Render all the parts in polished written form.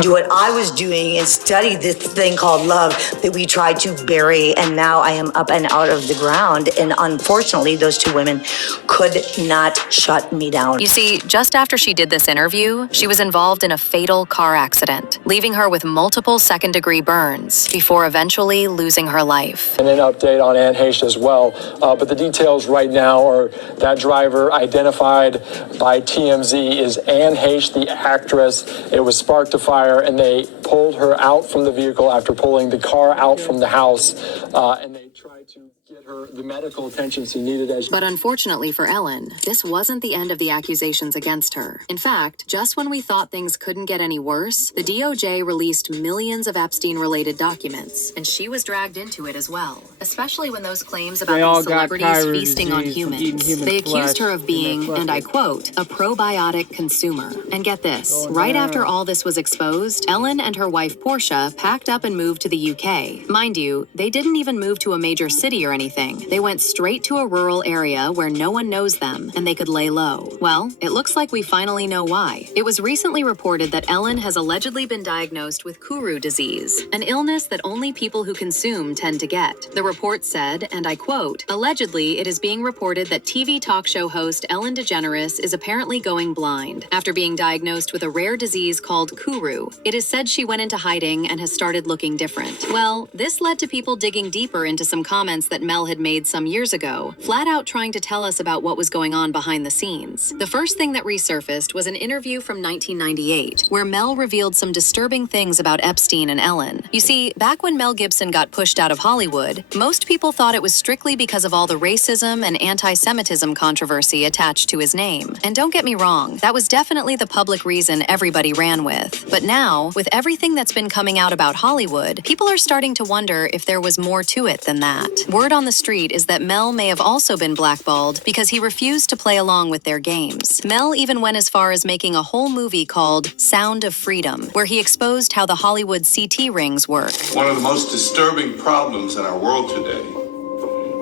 do what I was doing and study this thing called love that we tried to bury, and now I am up and out of the ground. And unfortunately, those two women could not shut me down. You see, just after she did this interview, she was involved in a fatal car accident, leaving her with multiple second-degree burns before eventually losing her life. And an update on Anne Heche as well. But the details right now are that driver identified by TMZ is Anne Heche, the actress. It was sparked a fire, and they pulled her out from the vehicle after pulling the car out from the house, and they tried to get her the medical attention she needed. But unfortunately for Ellen, this wasn't the end of the accusations against her. In fact, just when we thought things couldn't get any worse, the DOJ released millions of Epstein-related documents, and she was dragged into it as well, especially when those claims about these celebrities feasting on humans. They accused her of being, and I quote, a probiotic consumer. And get this, right after all this was exposed, Ellen and her wife Portia packed up and moved to the UK. Mind you, they didn't even move to a major city or anything. They went straight to a rural area where no one knows them and they could lay low. Well, it looks like we finally know why. It was recently reported that Ellen has allegedly been diagnosed with Kuru disease, an illness that only people who consume tend to get. The report said, and I quote, allegedly, it is being reported that TV talk show host Ellen DeGeneres is apparently going blind after being diagnosed with a rare disease called Kuru. It is said she went into hiding and has started looking different. Well, this led to people digging deeper into some comments that Mel had made some years ago, flat out trying to tell us about what was going on behind the scenes. The first thing that resurfaced was an interview from 1998, where Mel revealed some disturbing things about Epstein and Ellen. You see, back when Mel Gibson got pushed out of Hollywood, most people thought it was strictly because of all the racism and anti-Semitism controversy attached to his name. And don't get me wrong, that was definitely the public reason everybody ran with. But now, with everything that's been coming out about Hollywood, people are starting to wonder if there was more to it than that. Word on the street is that Mel may have also been blackballed because he refused to play along with their games. Mel even went as far as making a whole movie called Sound of Freedom, where he exposed how the Hollywood CT rings work. One of the most disturbing problems in our world today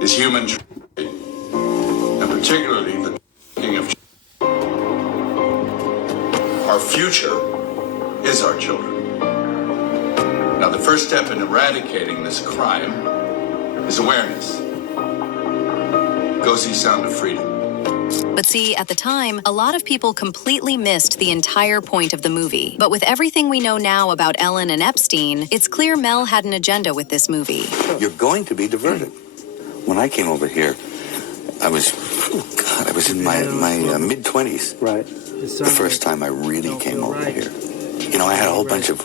is human trafficking, and particularly the trafficking of children. Our future is our children. Now, the first step in eradicating this crime is awareness. Go see Sound of Freedom. But see, at the time, a lot of people completely missed the entire point of the movie. But with everything we know now about Ellen and Epstein, it's clear Mel had an agenda with this movie. You're going to be diverted. When I came over here, I was in my mid-20s. Right. The first time I really came over here. You know, I had a whole bunch of